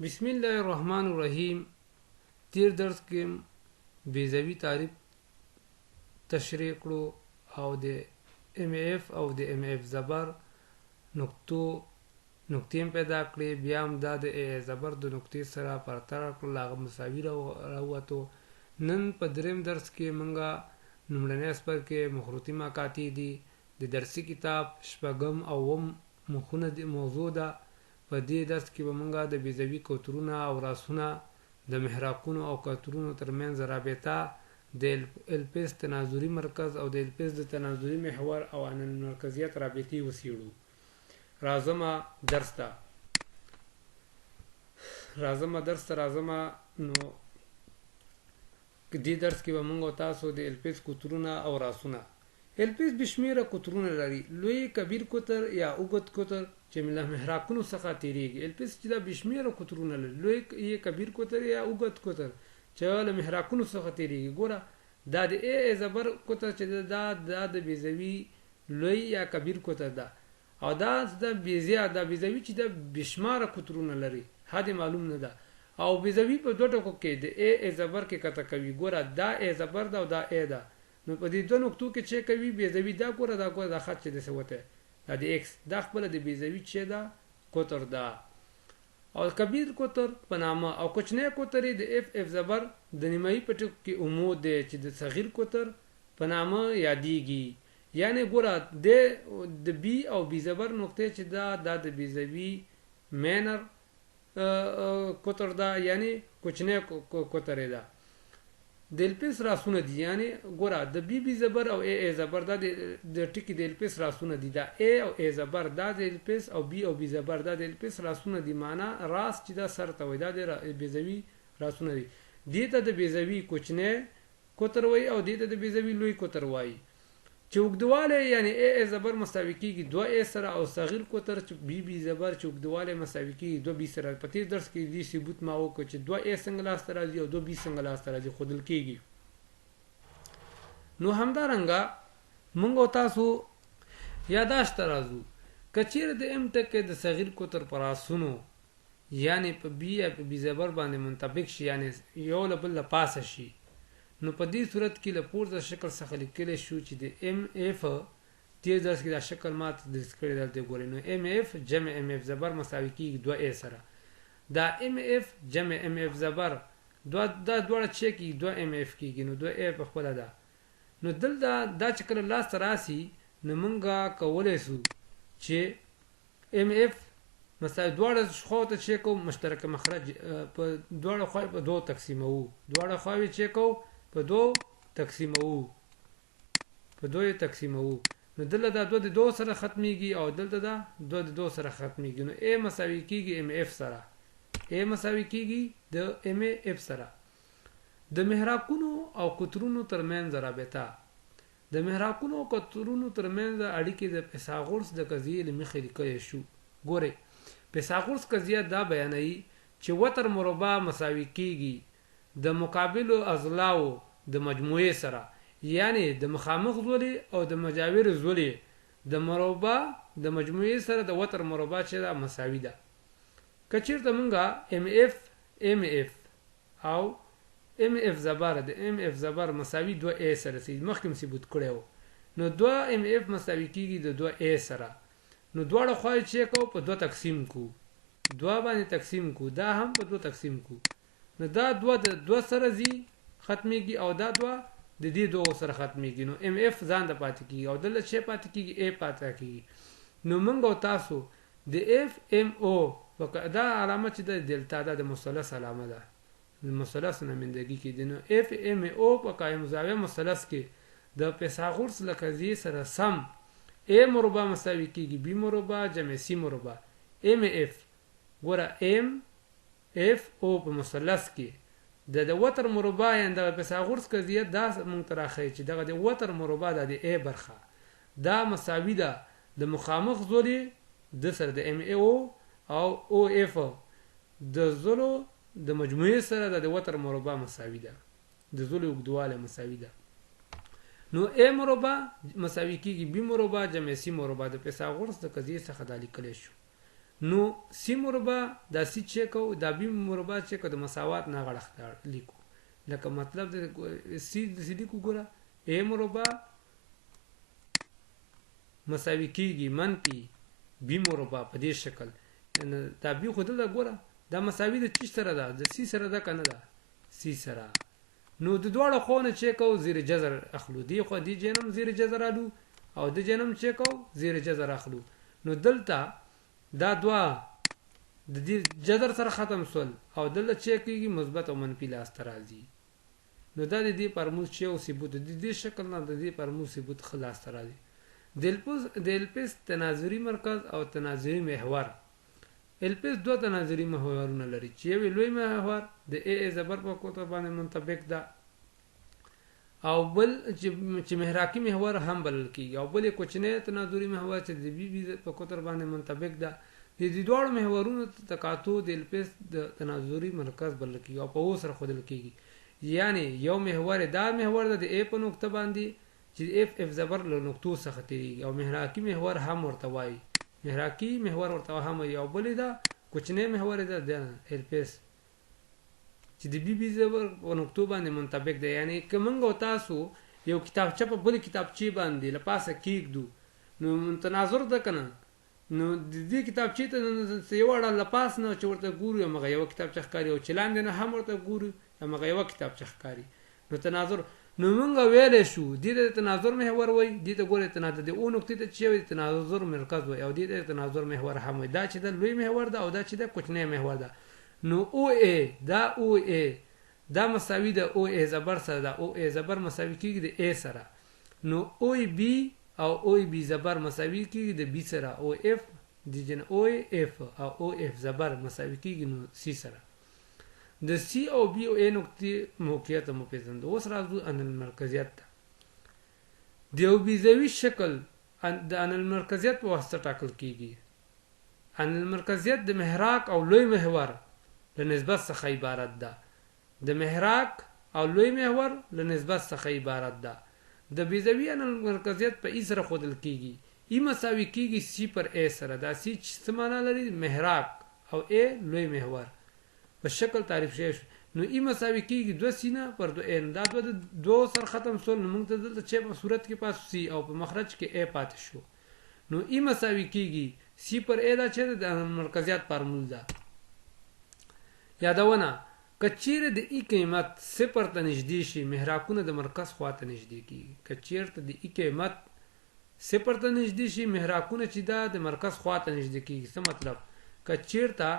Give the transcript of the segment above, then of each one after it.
بسم الله الرحمن الرحیم. تیر درس کې بیزوی تعریف تشریح کړو او د ام اف او د ام اف زبر نقطې پیدا کړې، بیا هم دا د زبر د نقطې سره پرتله کړل، هغه مساوي راووتو. نن په دریم درس کې مونږه لومړنی څپرکی مخروطي مقاطع دي د درسي کتاب شپږم او اووم مخونه موضوع ده. په دې درس کې به مونږه د بیزوي قطرونه او راسونه، د محراقونو او قطرونو ترمنځ رابطه، د الپس تناظري مرکز او د الپس د تناظري محور او عن المرکزیت رابطې وڅېړو. راځمه درس ته نو دې درس کې به مونږ تاسو د الپس قطرونه او راسونه. الپس بشمیره قطرونه لري، لوی کبیر قطر یا اوږد قطر چې له محراقونو څخه تیریږي. الپس چې دا بشمیره قطرونه لري، لوی کبیر قطر یا اوږد قطر چې له محراقونو څخه تیریږي. ګوره دا د ا زبر قطر چې دا د بیزوي لوی یا کبیر قطر ده، او دا د بیزوي چې د بشماره قطرونه لري، حد معلوم نه ده. او بیزوي په دوه ټکو کې د ا زبر کې کته کوي. ګوره دا ا زبر ده او دا ا ده، نو په دې دوه نقطو کې چې کوي بیزوي دا ګوره دا خط چې د سوته دا د ایکس دا خپل د بیزوي چې دا قطر ده، او کبیر قطر په نامه او کوچنی قطر د اف زبر د نیمایي په ټکو کې عمود دی چې د صغیر قطر په نامه یادېږي. یعنی ګوره د بی او بی زبر نقطه چې دا د بیزوي مینر قطر ده، یعنی کوچنی قطر ده. د الپس راسونه دي، یعنی ګوره د بی زبر او ا زبر دا د ټکی د الپس راسونه دي. دا ا او ا زبر دا د الپس او بی زبر دا د الپس راسونه دي. معنا راس چې دا سر ته وي دا د بیزوي راسونه دي. دې ته د بیزوي کوچنی قطر وای او دې ته د بیزوي لوی قطر وای. چې اوږدواله یعنی ا زبر مساوي کیږي 2 ا سره، او صغیر قطر چې بی زبر چې اوږدواله مساوي کیږي 2 بی سره. په تیر درس کې دې ثبوت ما وکړ چې 2 ا څنګه لاس ته راځي او 2 بی څنګه لاس ته راځي خودل کیږي. نو همدارنګه موږ تاسو یاداشت راځو کچیر د ام ټکي د صغیر قطر پر اسونو یعنی په بی یا په بی زبر باندې منطبق شي، یعنی یو بل پاسه شي، نو په دې صورت کې له پورته شکل څخه لیکل شو چې د ام اف تیر درس کې دا شکل ماته درس کړی دلته ګورئ. نو ام اف جمع ام اف زبر مساوي کیږي 2 ا سره. دا ام اف جمع ام اف زبر دا دواړه چې کیږي 2 ام اف کیږي، نو 2 ا په خپل ده. نو دلته دا چې کله لاس راسي نو مونږه کولای شو چې ام اف مثلا دواړه خواته چې کو مشترک مخرج په دواړه خوا په 2 تقسیمو، دواړه خواوي چې کو په 2 تقسیمو. نو دلته دا 2 د 2 سره ختميږي او دلته دا 2 د 2 سره ختميږي. نو ا مساوي کیږي ام اف سره، ا مساوي کیږي د ام اف سره. د محراقونو او قطرونو ترمنځ رابطه. د محراقونو او قطرونو ترمنځ اړیکې د پیثاغورس د قضیې لمخې لیکل شو. ګوره پیثاغورس قضیه دا بیانوي چې وتر مربع مساوي کیږي د مقابل اضلاع د مجموعه سره، یعنی د مخامخ زولي او د مجاور زولي د مربع د مجموعه سره د وتر مربع چې دا مساوي ده. کچیرته مونږه ام اف او ام اف زبر د ام اف زبر مساوي 2 ا سره سي مخکې ثبوت کړو، نو 2 ام اف مساوي کیږي د 2 ا سره. نو دواړه خواوې چې کو په 2 تقسیم کو، 2 باندې تقسیم کو، دا هم په 2 تقسیم کو. نو دا 2 د 2 سره زی ختميږي او دا 2 د دې 2 سره ختميږي. نو ام اف ځان د پاتې کیږي او دلته چې پاتې کیږي ا پاتې کیږي. نو موږ تاسو د اف ام او دا علامه چې د دلتا د مثلث علامه ده، د مثلث نمائندګي کې د اف ام او په قائم زاویه مثلث کې د پیثاغورس لقضیه سره سم ا مربع مساوي کیږي بی مربع جمع سی مربع. ام اف ګوره ام اف او په مثلث کې د وتر مربع یعنی د پیثاغورس قضیه دا مونږ تراخی چې دغه د وتر مربع د ا برخه دا مساوي ده د مخامخ زولي د سره د ام او او اف د زولو د مجموعه سره د وتر مربع مساوي ده، د زولي اوږدواله مساوي ده. نو ا مربع مساوي کیږي بی مربع جمع سی مربع د پیثاغورس د قضیه څخه د لیکل شو. نو سی مربع دا سی چې کو دا بی مربع چې کو د مساوات نه غړخ لیکو لکه مطلب د سی لیکو ګوره ا مربع مساوي کیږي منفي بی مربع په دې شکل دا بی خود دا ګوره دا مساوي د چی سره ده د سی سره ده کنه ده سی سره نو د دواړو خونه چې کو زیر جذر اخلو دی خو دی جنم زیر جذر الو او د جنم چې کو زیر جذر اخلو نو دلته دا دوا د دې جذر سره ختم سول او دلته چې کیږي مثبت او منفي لاس ترازی نو دا د دې پرموز چې او ثبوت د دې شکل نه د دې پرموز ثبوت خلاص ترازی د الپس تناظري مرکز او تناظري محور الپس دو تناظري محورونه لري چې یو لوی محور د ا زبر په کوته باندې منطبق ده او بل چې محراقي محور هم بلل کیږي او بل کوچنی تناظري محور چې د بي په کوته باندې منطبق ده د دې دوه محورونو تقاطع د الپس د تناظري مرکز بلل کیږي او په اوسره خودل کیږي یعنی یو محور دا محور د ا په نقطه باندې چې اف زبر له نقطو څخه تیریږي او محراقي محور هم ورته وایي محراقي محور ورته هم یو بل دا کوچنی محور دا د الپس چې د بي زبر په نقطو باندې منطبق دی یعنی کومنګ تاسو یو کتابچه په بل کتابچه باندې لپاسه کیږدو نو تناظر ده کنه نو د دې کتابچه ته یو اړه لپاس نه چورته ګورو مګه یو کتابچه ښکاری او چلاند نه هم ورته ګورو مګه یو کتابچه ښکاری نو تناظر نو موږ ویلې شو د تناظر محور وای د ګورې تناظر د او نقطې ته چې تناظر مرکز وای او د تناظر محور هم وای دا چې د لوی محور ده او دا چې د کوچنی محور ده نو او ا دا او ا دا مساوي د او ا زبر سره ده او ا زبر مساوي کیږي د ا سره نو او بي او او بي زبر مساوي کیږي د بي سره او اف د جن او اف او او اف زبر مساوي کیږي نو سی سره د سی او بی او ا نقطې موقعیت مو پیژند اوس راځو ان المرکزیت د یو بیزوي شکل د ان المرکزیت په واسطه ټاکل کیږي ان المرکزیت د محراق او لوی محور له نسبت څخه عبارت ده د محراق او لوی محور له نسبت څخه عبارت ده د بیزوي ان المرکزیت په ای سره خودل کیږي ای مساوي کیږي سی پر ا سره دا سی څه معنی لري محراق او ا لوی محور په شکل تعریف شوی نو ای مساوي کیږي دو سینه پر دو ان دا دو سر ختم سول نو موږ ته دلته چې په صورت کې پاس سی او په مخرج کې ا پاتې شو نو ای مساوي کیږي سی پر ا دا چې د مرکزیت فارمول ده یادونه کچیر د ای قیمت صفر ته نږدې شي محراقونه د مرکز خواته نږدې کیږي کچیر ته د ای قیمت صفر ته نږدې شي محراقونه چې دا د مرکز خواته نږدې کیږي څه مطلب کچیر ته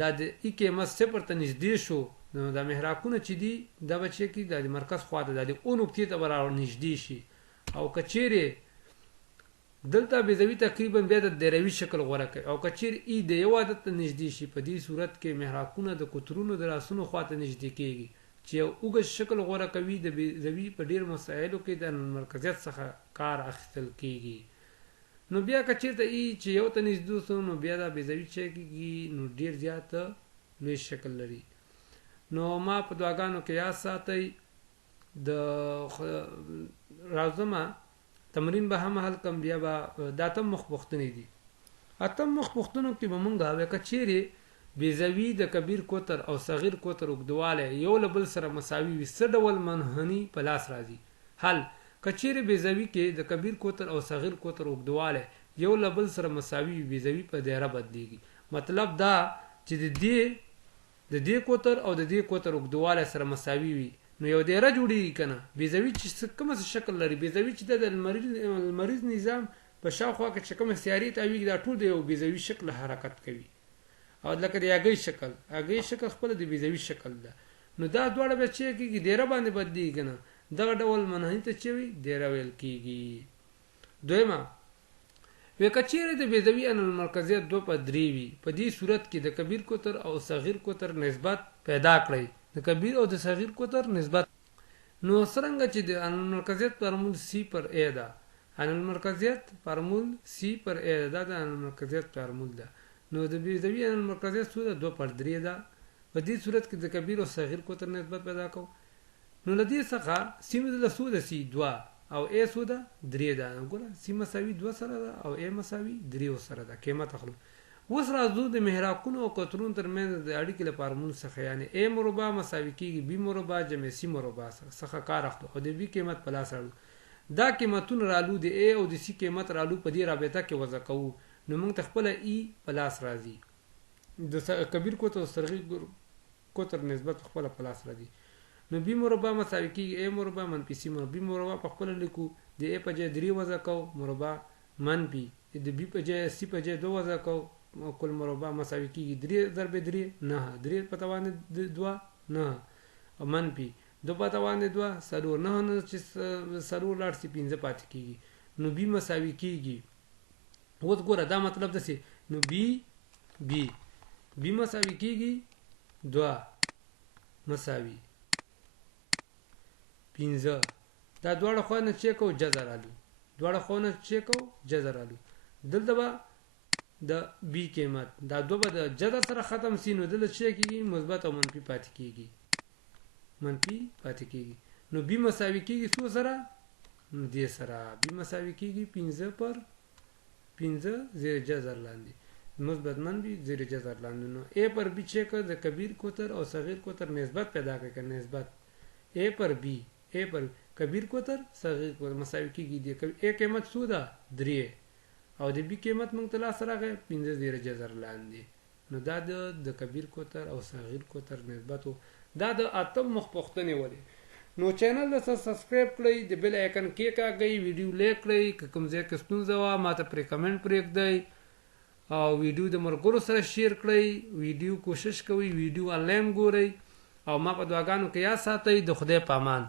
دا د ای قیمت صفر ته نږدې شو نو دا محراقونه چې دي دا بچی کی د مرکز خواته د او نقطې ته برابر نږدې شي او کچیرې دلته بیزوی تقریبا بیا د دایروي شکل غوړه کوي او کچیر ای د یو عادت ته نږدې شي په دې صورت کې محراقونه د قطرونو د راسونو خواته نږدې کیږي چې یو اوږد شکل غوړه کوي د بیزوی په ډیر مسایلو کې د مرکزیت څخه کار اخیستل کیږي نو بیا کچیر ته ای چې یو ته نږدې سو نو بیا دا بیزوی چې کیږي نو ډیر زیات لوی شکل لري نو ما په دعاګانو کې یاد ساتئ د راځما تمرین به هم حل کم بیا به د اتم مخ پوښتنې دي اتم مخ پوښتنو کې به مونږ هغه کچېره بیزوی د کبیر کوتر او صغیر کوتر وګدواله یو لبل سره مساوي وي څه ډول منحني په لاس راځي حل کچېره بیزوی کې د کبیر کوتر او صغیر کوتر وګدواله یو لبل سره مساوي بیزوی په دایره بدلیږي مطلب دا چې د دې کوتر او د دې کوتر وګدواله سره مساوي وي نو یو دایره جوړیږي کنه بیزوی چې کوم شکل لري بیزوی چې د المریض نظام په شاوخوا کې چې کوم سیاري تاویږي دا ټول د یو بیزوی شکل حرکت کوي او لکه د هغې شکل خپل د بیزوی شکل ده نو دا دواړه به چې کېږي دایره باندې بدلیږي کنه دغه ډول منحني ته چې وي دایره ویل کېږي دویمه وکچېره د بیزوی ان المرکزیت دو په درې وي په دې صورت کې د کبیر کوتر او صغیر کوتر نسبت پیدا کړئ د کبیر او د صغیر کوتر نسبت نو څرنګه چې د ان المرکزیت فارمول سی پر ا ده ان المرکزیت فارمول سی پر ا ده د ان المرکزیت فارمول ده نو د بیزوی ان المرکزیت څه ده 2 پر 3 ده په دې صورت کې د کبیر او صغیر کوتر نسبت پیدا کو نو لدی څخه سی د سو د سی 2 او ا سو ده 3 ده وګوره سی مساوي 2 سره ده او ا مساوي 3 سره ده قیمت اخلو اوس راځو د محراقونو او قطرونو ترمنځ د اړیکې لپاره مونږ څخه یعنی a مربع مساوي کیږي b مربع جمع c مربع څخه کار اخلو او د b قیمت په لاس راړو دا قیمتونه رالو د a او د c قیمت رالو په دې رابطه کې وضع کوو نو موږ خپل e په لاس راځي د کبیر کوتر او صغیر کوتر نسبت خپل په لاس راځي نو b مربع مساوي کیږي a مربع منفي c مربع b مربع په خپل لیکو د a په ځای 3 وضع کوو مربع منفي د b په ځای c په ځای 2 وضع کوو کل مربع مساوي کیږي 3 ضرب 3 9 3 په توان 2 9 منفي 2 په توان 2 سلور 9 چې سلور لاړ سي 15 پاتې کیږي نو b مساوي کیږي اوس ګوره دا مطلب ده چې نو b مساوي کیږي 2 مساوي 15 دا دواړه خواونه چیک او جذر الو دواړه خواونه چیک او جذر الو دلته به د b قیمت دا دوه به د جذر سره ختم سي نو دلته چیک کیږي مثبت او منفي پاتې کیږي نو b مساوي کیږي څو سره نو دې سره b مساوي کیږي 15 پر 15 زیر جذر لاندې مثبت منفي زیر جذر لاندې نو a پر b چیک د کبیر کوتر او صغیر کوتر نسبت پیدا کړي نسبت a پر b کبیر کوتر صغیر کوتر مساوي کیږي د a قیمت څو ده 3 او د b قیمت موږ ته لاس راغی 15 زیر جذر لاندې نو دا د کبیر کوتر او صغیر کوتر نسبت دا د اتم مخ پوښتنې ولې نو چینل له سبسکرایب کړئ د بیل آیکن کې کاږئ ویډیو لایک کړئ کوم ځای کې ستونزه وه ماته پرې کمنټ پرېږدئ او ویډیو د ملګرو سره شیر کړئ ویډیو کوشش کوئ ویډیو آنلاین ګورئ او ما په دعاګانو کې یاد ساتئ د خدای په امان